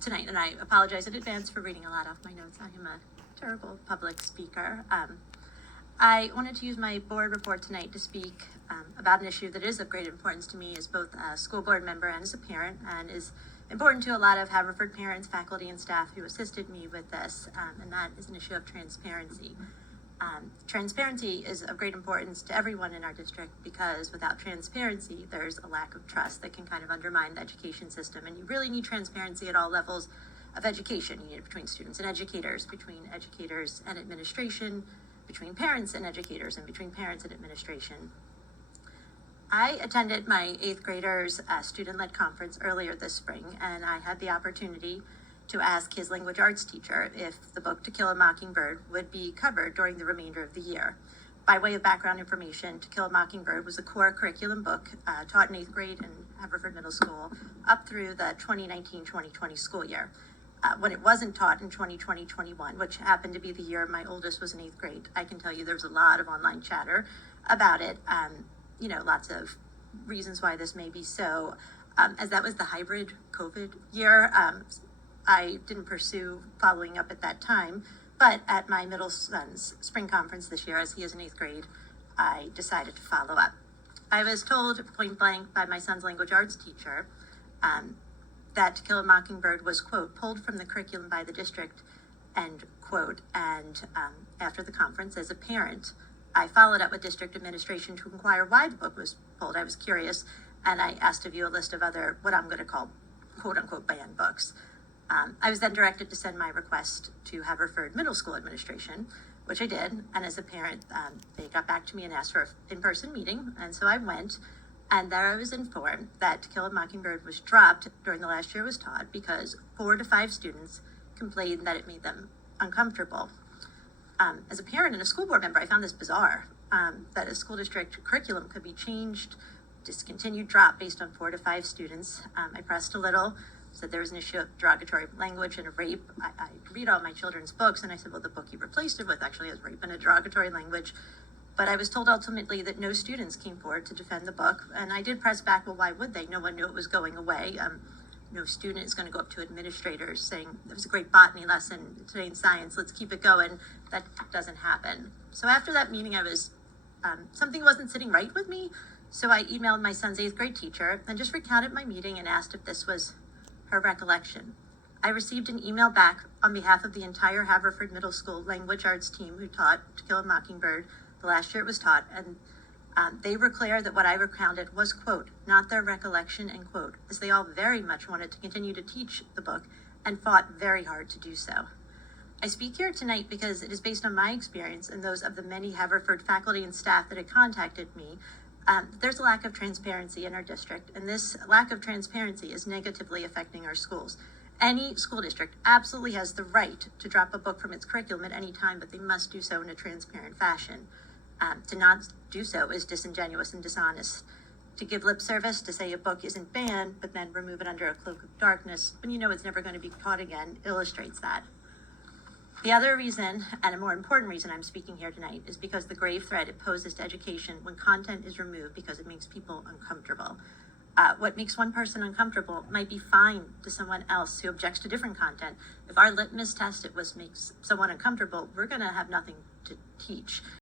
tonight, and I apologize in advance for reading a lot off my notes. I am a terrible public speaker. I wanted to use my board report tonight to speak about an issue that is of great importance to me as both a school board member and as a parent, and is important to a lot of Haverford parents, faculty, and staff who assisted me with this, and that is an issue of transparency. Transparency is of great importance to everyone in our district because without transparency, there's a lack of trust that can kind of undermine the education system, and you really need transparency at all levels of education. You need it between students and educators, between educators and administration, between parents and educators, and between parents and administration. I attended my 8th graders student-led conference earlier this spring, and I had the opportunity to ask his language arts teacher if the book To Kill a Mockingbird would be covered during the remainder of the year. By way of background information, To Kill a Mockingbird was a core curriculum book taught in 8th grade in Haverford Middle School up through the 2019-2020 school year. When it wasn't taught in 2020-21, which happened to be the year my oldest was in 8th grade, I can tell you there's a lot of online chatter about it. Lots of reasons why this may be so. As that was the hybrid COVID year, I didn't pursue following up at that time, but at my middle son's spring conference this year, as he is in 8th grade, I decided to follow up. I was told point blank by my son's language arts teacher that To Kill a Mockingbird was, quote, pulled from the curriculum by the district, end quote. And after the conference, as a parent, I followed up with district administration to inquire why the book was pulled. I was curious, and I asked to view a list of other, what I'm going to call, quote unquote, banned books. I was then directed to send my request to Haverford Middle School administration, which I did. And as a parent, they got back to me and asked for an in-person meeting. And so I went, and there I was informed that To Kill a Mockingbird was dropped during the last year it was taught because 4 to 5 students complained that it made them uncomfortable. As a parent and a school board member, I found this bizarre, that a school district curriculum could be changed, discontinued, dropped based on 4 to 5 students. I pressed a little, said there was an issue of derogatory language and of rape. I read all my children's books, and I said, well, the book you replaced it with actually has rape and a derogatory language. But I was told ultimately that no students came forward to defend the book, and I did press back, well, why would they? No one knew it was going away. No student is going to go up to administrators saying, it was a great botany lesson today in science, let's keep it going. That doesn't happen. So after that meeting, I was, something wasn't sitting right with me, so I emailed my son's 8th grade teacher and just recounted my meeting and asked if this was her recollection. I received an email back on behalf of the entire Haverford Middle School language arts team who taught To Kill a Mockingbird the last year it was taught, and they were clear that what I recounted was, quote, not their recollection, end quote, as they all very much wanted to continue to teach the book and fought very hard to do so. I speak here tonight because it is based on my experience and those of the many Haverford faculty and staff that had contacted me. There's a lack of transparency in our district, and this lack of transparency is negatively affecting our schools. Any school district absolutely has the right to drop a book from its curriculum at any time, but they must do so in a transparent fashion. To not do so is disingenuous and dishonest. To give lip service, to say a book isn't banned, but then remove it under a cloak of darkness when you know it's never going to be taught again, illustrates that. The other reason, and a more important reason I'm speaking here tonight, is because the grave threat it poses to education when content is removed because it makes people uncomfortable. What makes one person uncomfortable might be fine to someone else who objects to different content. If our litmus test makes someone uncomfortable, we're going to have nothing to teach.